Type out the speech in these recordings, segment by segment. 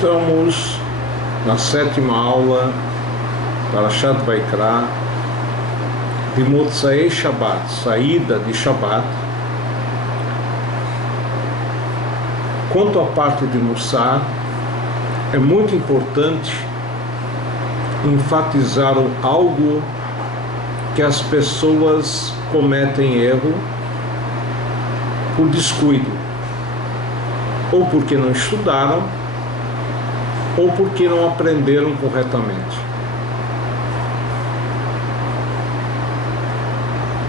Estamos na 7ª aula Parashat Vaikra de Motzei Shabbat, saída de Shabbat. Quanto à parte de Mussar, é muito importante enfatizar algo que as pessoas cometem erro por descuido, ou porque não estudaram, ou porque não aprenderam corretamente.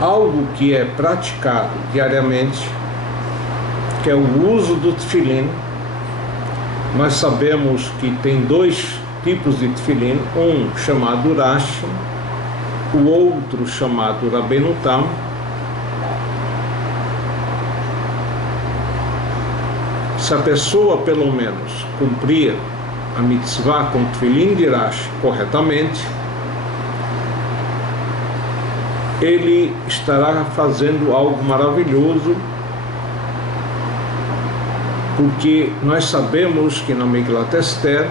Algo que é praticado diariamente, que é o uso do tefilim. Nós sabemos que tem dois tipos de tefilim, um chamado Rashi, o outro chamado Rabbeinu Tam. Se a pessoa pelo menos cumprir a mitzvah com tefilim de Rashi corretamente, ele estará fazendo algo maravilhoso, porque nós sabemos que na Megillat Esther,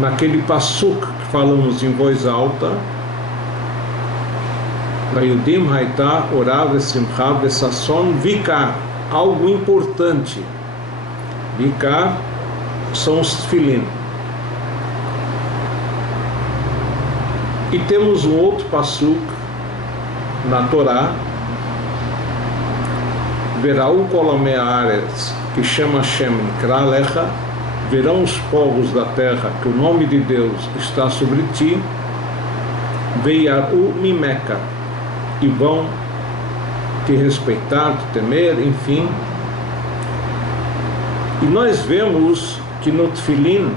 naquele passuk que falamos em voz alta, Vayudim Haitá Orá Vesimcha Vesasson Vikar, algo importante. Vikar são os tefilim. E temos um outro passuk na Torá, Verau Kolamei Haaretz, que chama Hashem Nikra Alecha, verão os povos da terra que o nome de Deus está sobre ti, Veiaru Mimeka, e vão te respeitar, te temer, enfim. E nós vemos que no tefilim,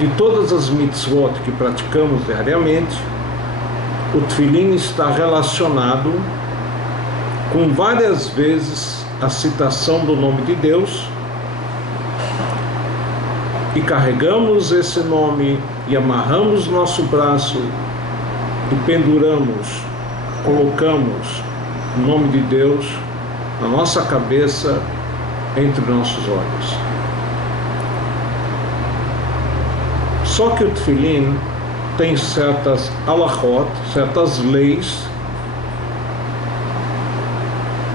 de todas as mitzvot que praticamos diariamente, o tefilim está relacionado com várias vezes a citação do nome de Deus, e carregamos esse nome e amarramos nosso braço e penduramos, colocamos o nome de Deus na nossa cabeça, entre nossos olhos. Só que o tefilim tem certas halachot, certas leis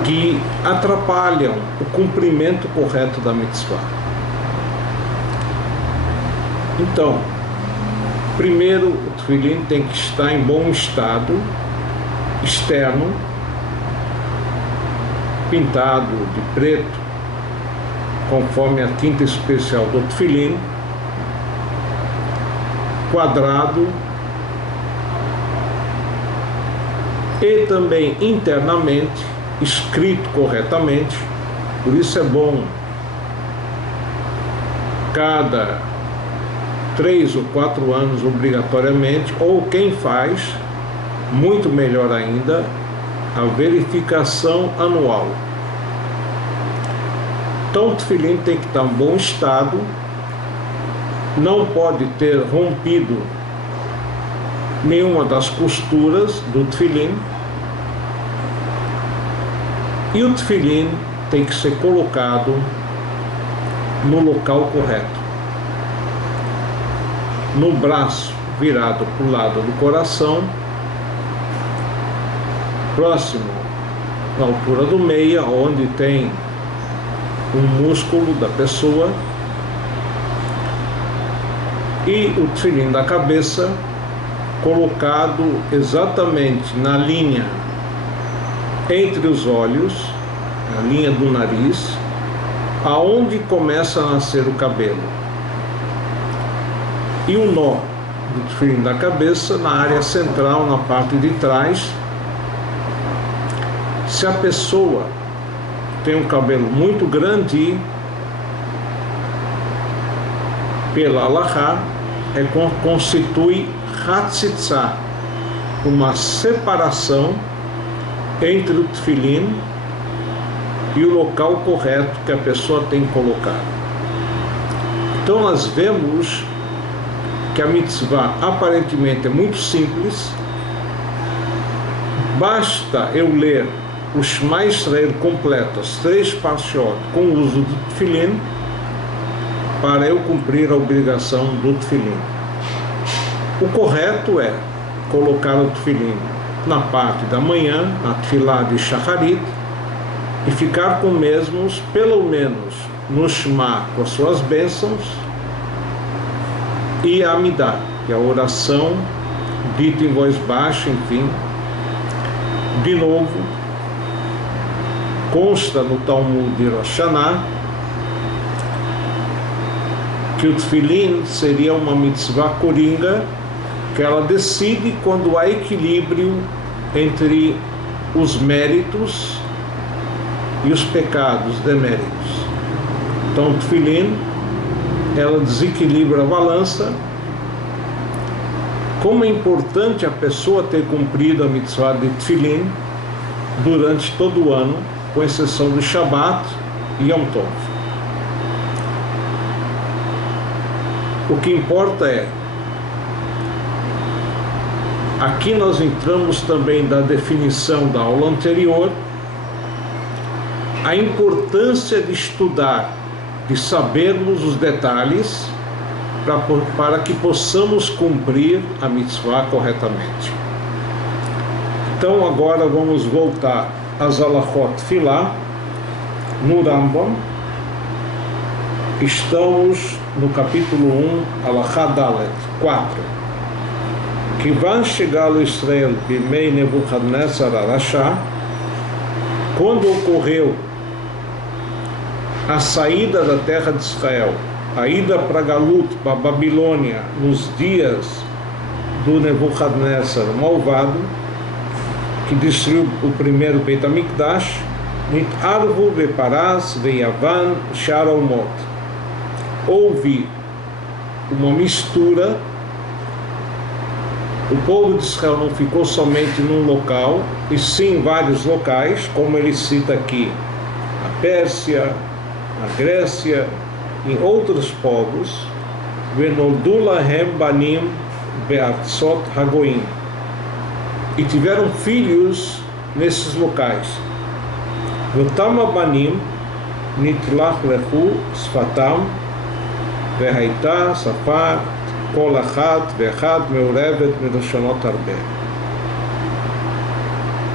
que atrapalham o cumprimento correto da mitzvah. Então, primeiro, o tefilim tem que estar em bom estado externo, pintado de preto, conforme a tinta especial do tefilim, quadrado, e também internamente escrito corretamente. Por isso é bom cada 3 ou 4 anos obrigatoriamente, ou quem faz, muito melhor ainda, a verificação anual. Então o tefilim tem que estar em bom estado, não pode ter rompido nenhuma das costuras do tefilim, e o tefilim tem que ser colocado no local correto, no braço virado para o lado do coração, próximo à altura do meia, onde tem um músculo da pessoa, e o tefilim da cabeça colocado exatamente na linha entre os olhos, na linha do nariz, aonde começa a nascer o cabelo, e o nó do tefilim da cabeça na área central, na parte de trás. Se a pessoa tem um cabelo muito grande, pela halachá, constitui hatzitzá, uma separação entre o tefilim e o local correto que a pessoa tem que colocar. Então nós vemos que a mitzvah aparentemente é muito simples. Basta eu ler o Shema Israel completo, as 3 parshiot, com o uso do tefilim, para eu cumprir a obrigação do tefilim. O correto é colocar o tefilim na parte da manhã, na tefilá de Shacharit, e ficar com os mesmos, pelo menos no Shema, com as suas bênçãos, e a Amidah, que é a oração dita em voz baixa, enfim. De novo, consta no Talmud de Rosh Hashanah que o tefilim seria uma mitzvah coringa, que ela decide quando há equilíbrio entre os méritos e os pecados, deméritos. Então o tefilim, ela desequilibra a balança. Como é importante a pessoa ter cumprido a mitzvah de tefilim durante todo o ano, com exceção do Shabat e Yom Tov. O que importa é, aqui nós entramos também da definição da aula anterior, a importância de estudar, de sabermos os detalhes, para que possamos cumprir a mitzvah corretamente. Então agora vamos voltar às Halachot Tefilá, no Rambam. Estamos no capítulo 1, Halachá Dalet, 4. Kivan chegá-lo Israel bimei Nebuchadnezzar Arashá, quando ocorreu a saída da terra de Israel, a ida para Galut, para a Babilônia, nos dias do Nebuchadnezzar malvado, que destruiu o primeiro Beit HaMikdash, Nitarvu veparaz veyavan sharomot. Houve uma mistura, o povo de Israel não ficou somente num local, e sim em vários locais, como ele cita aqui, a Pérsia, a Grécia, em outros povos, venoldu lahem banim be'artzot hagoim, e tiveram filhos nesses locais. Votama banim nitlach lechu sfatam vehaita safar kol achat ve'echad meurevet meloshonot arbe.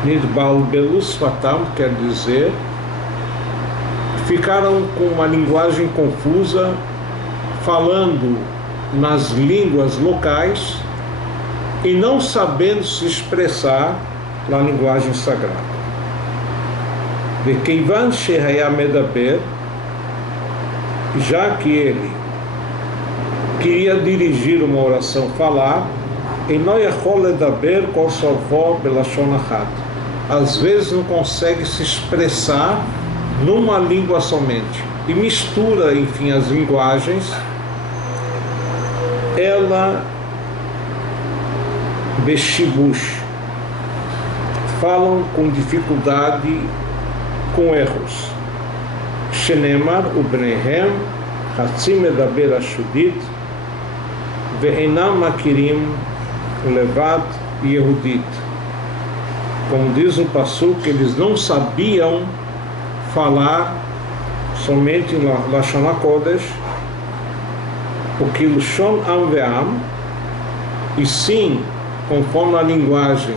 Nitbalbelu sfatam quer dizer ficaram com uma linguagem confusa, falando nas línguas locais e não sabendo se expressar na linguagem sagrada. Vekeivan shehaya medaber, já que ele queria dirigir uma oração, falar, eno yachol ledaber kol sovó belashon achat, às vezes não consegue se expressar numa língua somente, e mistura, enfim, as linguagens. Ela beshibush, falam com dificuldade, com erros. Shenemar ubnehem hatzim medaber ashudit ve'enam makirim levad yehudit. Como diz o Passuque, que eles não sabiam falar somente em Lashon HaKodesh, o que Lashon Am Ve'am, e sim, conforme a linguagem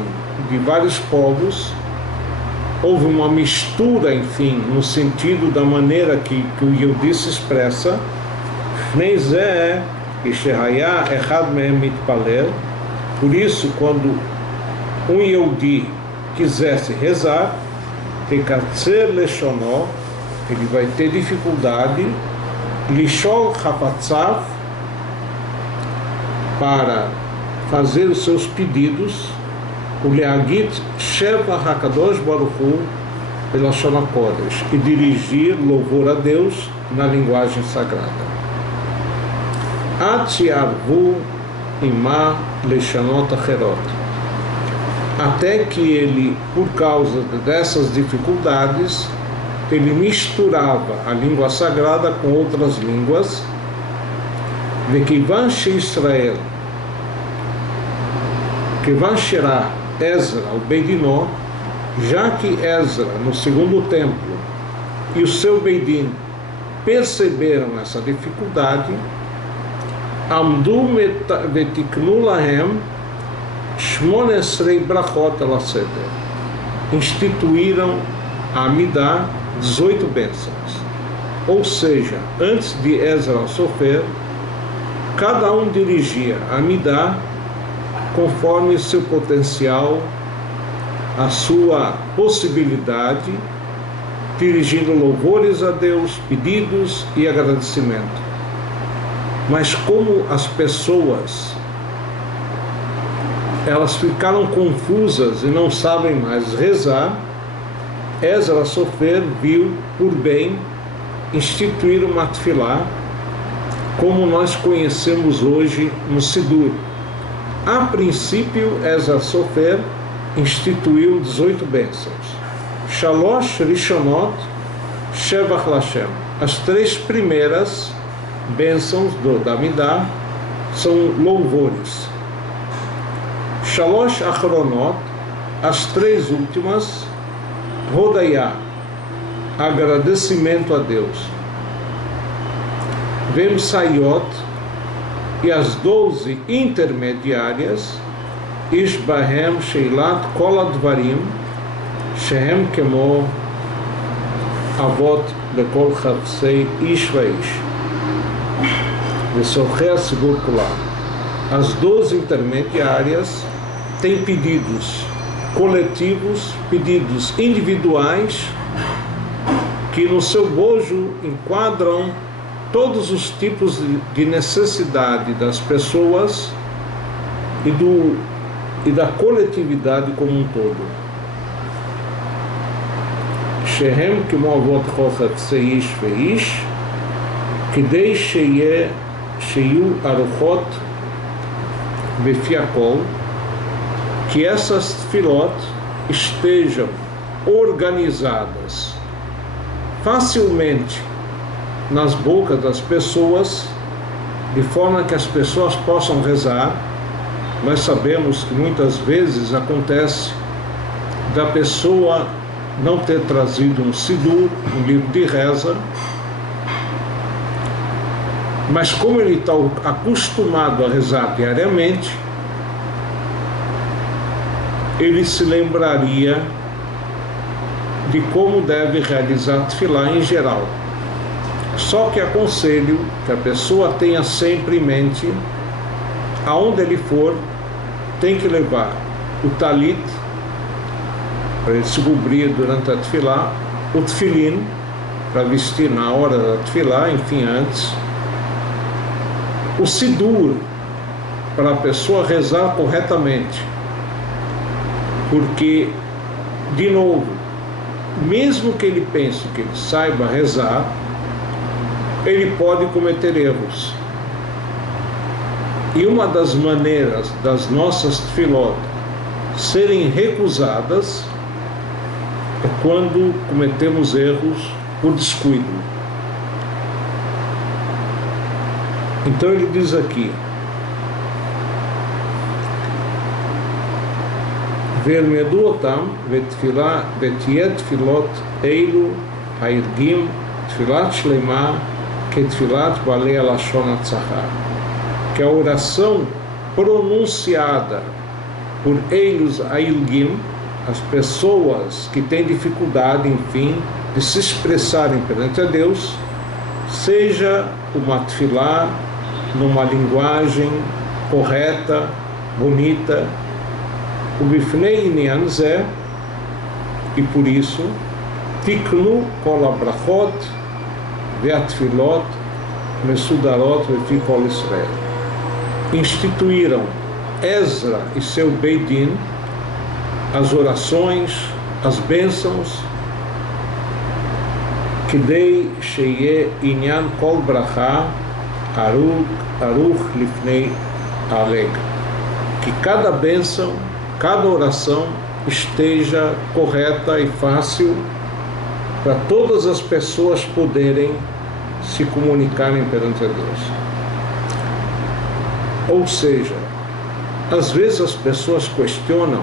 de vários povos, houve uma mistura, enfim, no sentido da maneira que o Yehudi se expressa. Neizeh Ishehaya Echad Mehem Mitpalel. Por isso, quando um Yehudi quisesse rezar, Tekatzer Leshonó, ele vai ter dificuldade, Lishol Chapatzav, para fazer os seus pedidos, o Leagit Sheva Hakadosh Baruch Hu Belashon HaKodesh, e dirigir louvor a Deus na linguagem sagrada. Atziarvu Ima Leshonot Acherot, até que ele, por causa dessas dificuldades, ele misturava a língua sagrada com outras línguas. Vekivan Israel, Kivan Shirah Ezra, o Beidinó, já que Ezra, no segundo templo, e o seu Beidin perceberam essa dificuldade, Amdu vetiknu lahem 18 brachot al seder, instituíram a Amidah, 18 bênçãos. Ou seja, antes de Ezra Sofer, cada um dirigia a Amidah conforme seu potencial, a sua possibilidade, dirigindo louvores a Deus, pedidos e agradecimento. Mas como as pessoas, elas ficaram confusas e não sabem mais rezar, Ezra Sofer viu por bem instituir uma tefilá como nós conhecemos hoje no Sidur. A princípio, Ezra Sofer instituiu 18 bênçãos. Shalosh Rishonot Shevach Lashem. As 3 primeiras bênçãos da Amidah são louvores. Shalosh Achronot, as 3 últimas, Rodayah, agradecimento a Deus. Vemsayot, e as 12 intermediárias, Ishbahem Sheilat Kol Advarim Shehem Kemo Avot Bekol Chavsei Ish Vaish Vesorchei Sigur Kulam. As 12 intermediárias têm pedidos coletivos, pedidos individuais, que no seu bojo enquadram todos os tipos de necessidade das pessoas e da coletividade como um todo. Shehem kemo avot kol chatzei ish veish, kidei sheyu aruchot befi hakol, que essas tefilot estejam organizadas facilmente nas bocas das pessoas, de forma que as pessoas possam rezar. Nós sabemos que muitas vezes acontece da pessoa não ter trazido um sidur, um livro de reza, mas como ele está acostumado a rezar diariamente, ele se lembraria de como deve realizar tefilá em geral. Só que aconselho que a pessoa tenha sempre em mente, aonde ele for, tem que levar o talit, para ele se cobrir durante a tefilá, o tefilim, para vestir na hora da tefilá, enfim, antes, o sidur, para a pessoa rezar corretamente, porque, de novo, mesmo que ele pense que ele saiba rezar, ele pode cometer erros. E uma das maneiras das nossas tefilot serem recusadas é quando cometemos erros por descuido. Então ele diz aqui: Vermedu otam vetfilá vetiet tefilot eilu hairgim tfilat shleima que tfilat balei alashon atzahar, que a oração pronunciada por eilos hairgim, as pessoas que têm dificuldade, enfim, de se expressarem perante a Deus, seja uma tefilá numa linguagem correta, bonita, o bifnei inyan zeh, e por isso tiknu kol habrachot ve'atfilot mesudarot ve'fi kol Israel. Instituíram Ezra e seu Beidin as orações, as bênçãos, kidei sheye inyan kol bracha aruch lifnei aleg, que cada bênção, cada oração esteja correta e fácil para todas as pessoas poderem se comunicarem perante a Deus. Ou seja, às vezes as pessoas questionam: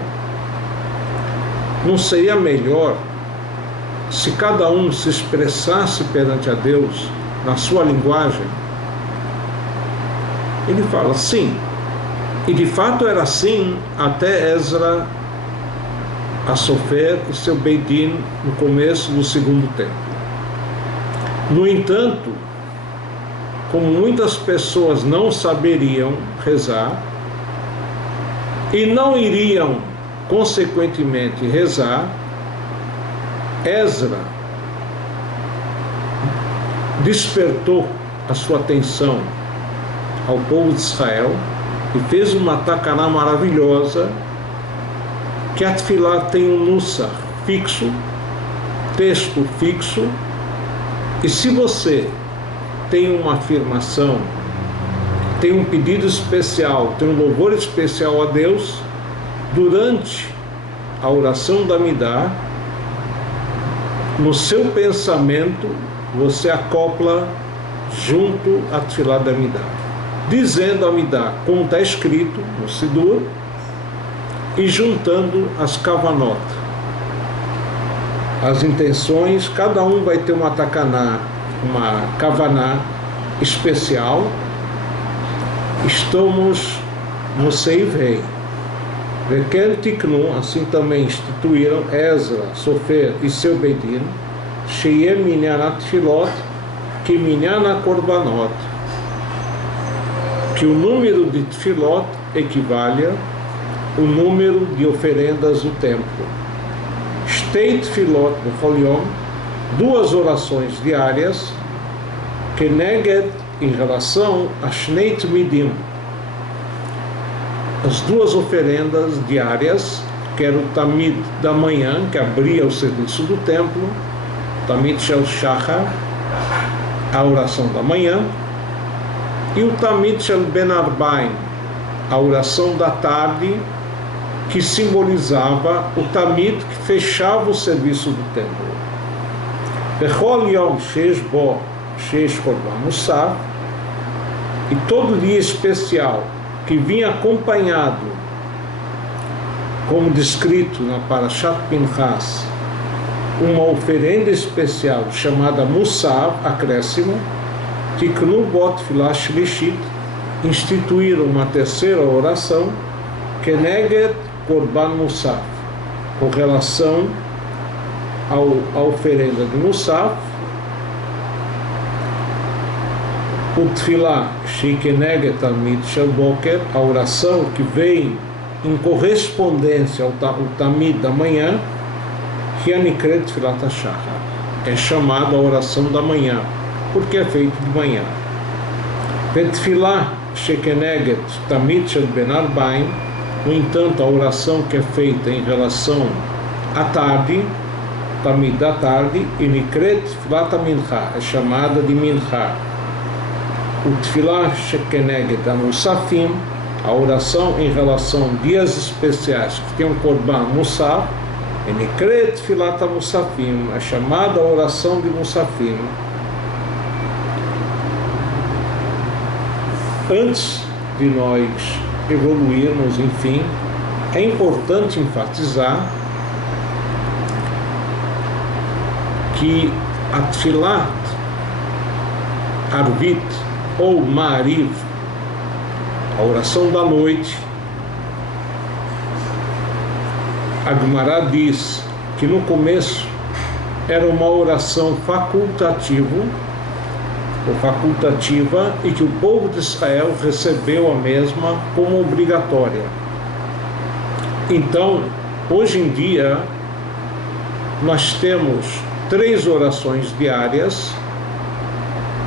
não seria melhor se cada um se expressasse perante a Deus na sua linguagem? Ele fala sim. E de fato era assim até Ezra Assofer e seu Beit Din no começo do segundo templo. No entanto, como muitas pessoas não saberiam rezar e não iriam consequentemente rezar, Ezra despertou a sua atenção ao povo de Israel e fez uma takaná maravilhosa, que a Tefilá tem um nusach fixo, texto fixo, e se você tem uma afirmação, tem um pedido especial, tem um louvor especial a Deus, durante a oração da Amidá, no seu pensamento, você acopla junto à Tefilá da Amidá, dizendo a Amidá como está escrito no Sidur, e juntando as kavanot, as intenções. Cada um vai ter uma takaná, uma kavaná especial. Estamos no Seiv Rei. Vekel Tiknu, assim também instituíram Ezra, Sofer e seu Beit Din, Sheyem Minyan Tefilot, que Minyan Korbanot, que o número de Tefilot equivale o número de oferendas do templo. Shtei Tefilot B'chol Yom, duas orações diárias, Keneged, em relação a Shnei Tmidim, as duas oferendas diárias, que era o Tamid da manhã, que abria o serviço do templo, Tamid Shel Shachar, a oração da manhã, e o Tamid Shel Ben Arbaim, a oração da tarde, que simbolizava o Tamid que fechava o serviço do templo. Bechol Yom Sheish Bo Sheish Korban Musaf, e todo dia especial que vinha acompanhado, como descrito na Parashat Pinchas, uma oferenda especial chamada Musaf, acréscimo, Tiknu Bot Filah Shlishit, instituíram uma terceira oração, Keneged Korban Musaf, com relação à oferenda de Musaf, o Tfilah Shekeneged Tamid Shel Boker, a oração que vem em correspondência ao Tamid da manhã, que é Nikret Tfilat HaShachar, é chamada a oração da manhã, porque é feito de manhã. Tfilah Shekeneged Tamid Shel Ben Arbaim, no entanto, a oração que é feita em relação à tarde, Tamid da tarde, e Nikret Tfilat HaMincha, é chamada de Mincha. O Tfilah Shekeneged Musafim, a oração em relação a dias especiais que tem um Korban Musaf, e Nikret Tfilat HaMusafim, é chamada a oração de Musafim. Antes de nós evoluirmos, enfim, é importante enfatizar que a Tfilat Arvit ou Ma'ariv, a oração da noite, a Gemara diz que no começo era uma oração facultativa e que o povo de Israel recebeu a mesma como obrigatória. Então, hoje em dia, nós temos 3 orações diárias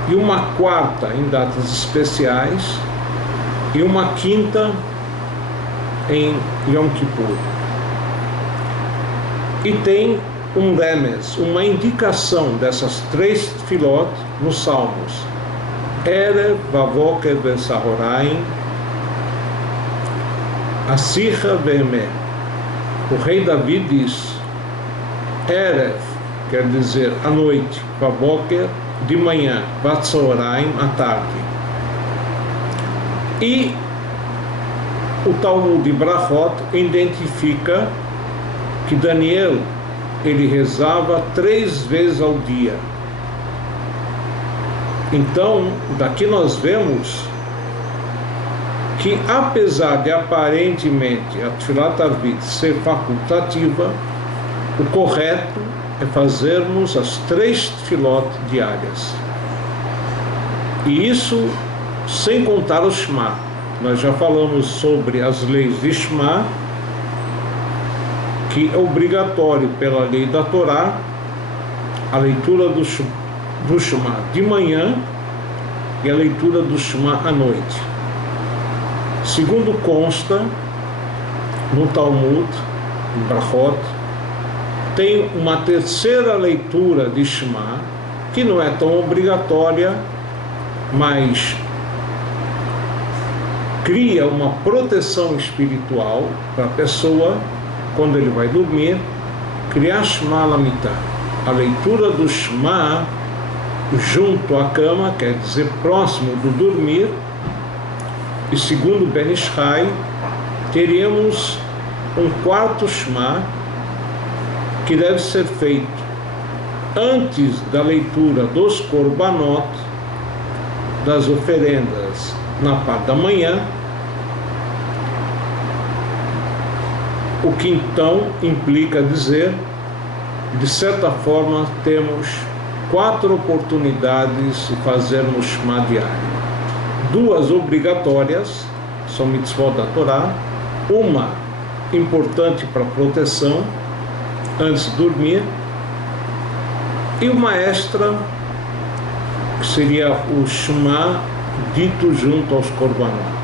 e uma quarta em datas especiais e uma quinta em Yom Kippur. E tem um remes, uma indicação dessas 3 tefilot nos Salmos. Erev Vavoker Vesahoraim, Asicha Veme. O rei Davi diz, Erev quer dizer à noite, Vavoker de manhã, Vatsahoraim à tarde. E o Talmud de Brachot identifica que Daniel ele rezava 3 vezes ao dia. Então, daqui nós vemos que, apesar de aparentemente a Tfilat Arvit ser facultativa, o correto é fazermos as 3 tfilot diárias. E isso sem contar o Shema. Nós já falamos sobre as leis de Shema, que é obrigatório pela lei da Torá a leitura do Shema de manhã e a leitura do Shema à noite. Segundo consta no Talmud, em Brachot, tem uma terceira leitura de Shema, que não é tão obrigatória, mas cria uma proteção espiritual para a pessoa, quando ele vai dormir, criar Shema Lamitah. A leitura do Shema junto à cama, quer dizer, próximo do dormir, e segundo Ben Ish Chai, teríamos um quarto Shema, que deve ser feito antes da leitura dos Korbanot, das oferendas na parte da manhã, o que então implica dizer, de certa forma, temos 4 oportunidades de fazermos Shema diário. 2 obrigatórias, são mitzvot da Torá, uma importante para proteção, antes de dormir, e uma extra, que seria o Shema dito junto aos Korbanot.